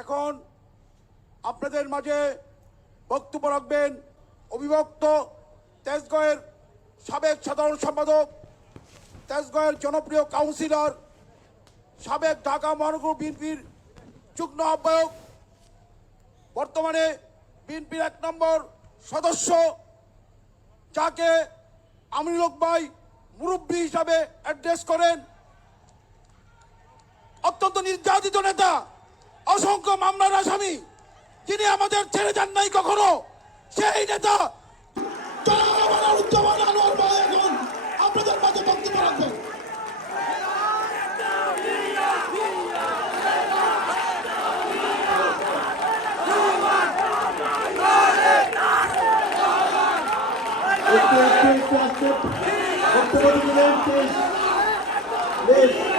এখন আপনাদের মাঝে বক্তব্য রাখবেন অবিভক্ত তেজগয়ের সাবেক সাধারণ সম্পাদক তেজগয়ের জনপ্রিয় কাউন্সিলর, সাবেক ঢাকা মহানগর বিএনপির যুগ্ম আহ্বায়ক, বর্তমানে বিএনপির এক নম্বর সদস্য, যাকে আমিনুল ভাই মুরব্বী হিসাবে অ্যাড্রেস করেন। অত্যন্ত নির্যাতিত নেতা অসংখ্য মামলার আসামি, যিনি আমাদের ছেড়ে যান নাই কখনো, সেই নেতা। আপনাদের মাঝে বক্তব্য রাখবেন। একটু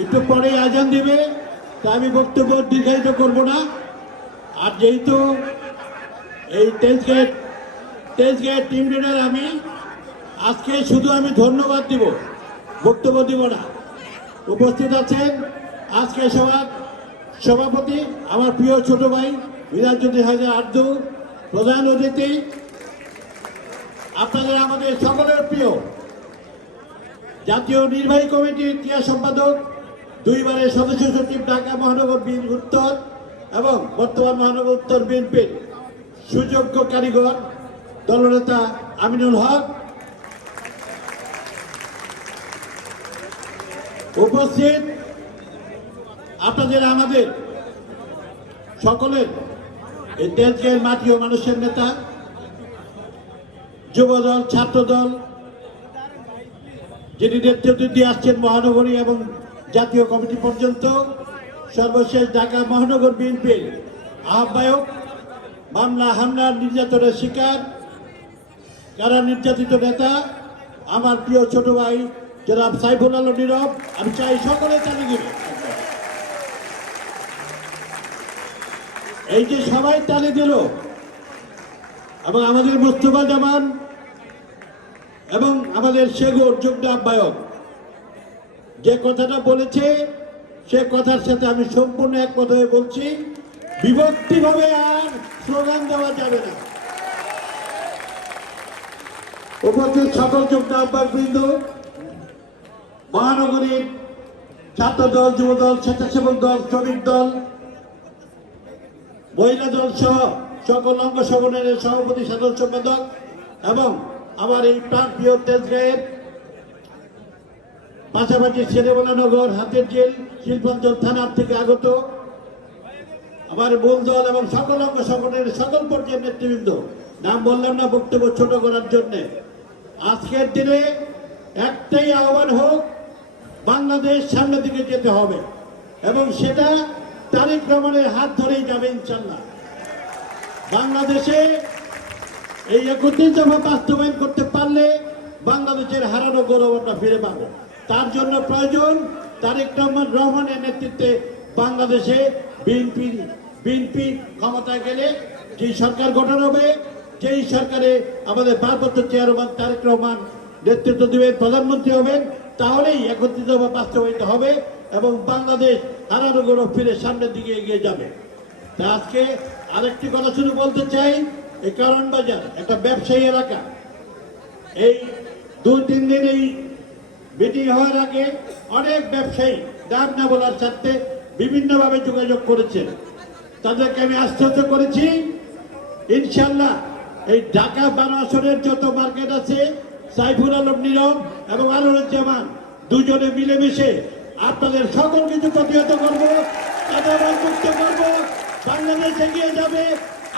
একটু পরে আজান দিবে, তা আমি বক্তব্য দীর্ঘায়িত করব না। আর যেহেতু এই test gate test gate team leader আমি, আজকে শুধু আমি ধন্যবাদ দিব, বক্তব্য দিব না। উপস্থিত আছেন আজকে সভা সভাপতি, আমার প্রিয় ছোট ভাই বিরাজজ্যোতি হাজার আর্দু প্রধান অতিথি আপনাদের, আমাদের সকলের প্রিয় জাতীয় নির্বাহী কমিটির ক্রিয়া সম্পাদক, দুইবারের সদস্য সচিব ঢাকা মহানগর বিএনপি উত্তর এবং বর্তমান মহানগর উত্তর বিএনপির সুযোগ্য কারিগর, দলনেতা আমিনুল হক। উপস্থিত আপনাদের, আমাদের সকলের এই দেশকে মাটি ও মানুষের নেতা যুবদল, ছাত্রদল, যিনি নেতৃত্ব দিয়ে আসছেন মহানগরী এবং জাতীয় কমিটি পর্যন্ত, সর্বশেষ ঢাকা মহানগর বিএনপির আহ্বায়ক মামলা হামলার নির্যাতনের শিকার, কারা নির্যাতিত নেতা, আমার প্রিয় ছোট ভাই জনাব সাইফুল আলম নীরব, আমি চাই সকলে চালিয়ে দিবে। এই যে সবাই তালি দিল, এবং আমাদের মোস্তফা জামান এবং আমাদের শেখর যুগ্ম আহ্বায়ক, যে কথাটা বলেছে, সে কথার সাথে আমি সম্পূর্ণ এক হয়ে বলছি, বিভক্তিভাবে আর স্লোগান দেওয়া যাবে না। উপস্থিত সকল যুগ্ম আহ্বায়ক বৃন্দ, মহানগরীর ছাত্র দল, যুব দল, স্বেচ্ছাসেবক দল, শ্রমিক দল, মহিলা দল সহ সকল অঙ্গ সভাপতি, সাধারণ সম্পাদক এবং আমার এই প্রাণ প্রিয় তেজগাঁয়ের পাশাপাশি শেরেবালানগর হাতের জেল শিল্পাঞ্চল থানার থেকে আগত আমার মূল দল এবং সকল অঙ্গ সংগঠনের সকল পর্যায়ের নেতৃবৃন্দ। নাম বললাম না, বক্তব্য ছোট করার জন্য। আজকের দিনে একটাই আহ্বান হোক, বাংলাদেশ সামনের দিকে যেতে হবে এবং সেটা তারেক রহমানের হাত ধরেই যাবে ইনশাল্লাহ। বাংলাদেশে এই একত্রিশ দফা বাস্তবায়ন করতে পারলে বাংলাদেশের হারানো গৌরব আমরা ফিরে পাবো। তার জন্য প্রয়োজন তারেক রহমান রহমানের নেতৃত্বে বাংলাদেশে বিএনপি বিএনপি ক্ষমতায় গেলে যেই সরকার গঠন হবে, যেই সরকারে আমাদের ভারপ্রাপ্ত চেয়ারম্যান তারেক রহমান নেতৃত্ব দেবেন, প্রধানমন্ত্রী হবেন, তাহলেই একত্রিশ দফা বাস্তবায়িত হবে এবং বাংলাদেশ হারানো গৌরব ফিরে সামনের দিকে এগিয়ে যাবে। তা আজকে আরেকটি কথা শুধু বলতে চাই এই কারণ বাজার, একটা ব্যবসায়ী এলাকা। এই দু তিন দিন এই মিটিং হওয়ার আগে অনেক ব্যবসায়ী নাম না বলার সাথে বিভিন্নভাবে যোগাযোগ করেছেন। তাদেরকে আমি আশ্বস্ত করেছি ইনশাল্লাহ এই ঢাকা বারো আসনের যত মার্কেট আছে, সাইফুল আলম, নীরব এবং আনোয়ারুজ্জামান দুজনে মিলেমিশে আপনাদের সকল কিছু প্রতিহত করব, তাদের মুক্ত করব, বাংলাদেশ এগিয়ে যাবে।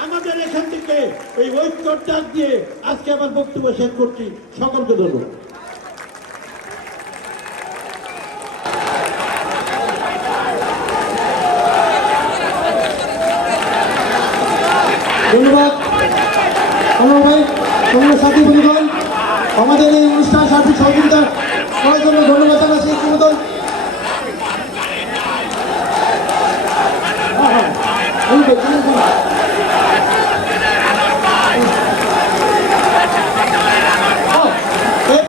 আমাদের এখান থেকে এই ঐক্যর ডাক দিয়ে আজকে আমার বক্তব্য শেষ করছি। সকলকে ধন্যবাদ। ধন্যবাদ। আমাদের এই অনুষ্ঠান সার্বিক সহযোগিতা করার জন্য ধন্যবাদ জানাচ্ছি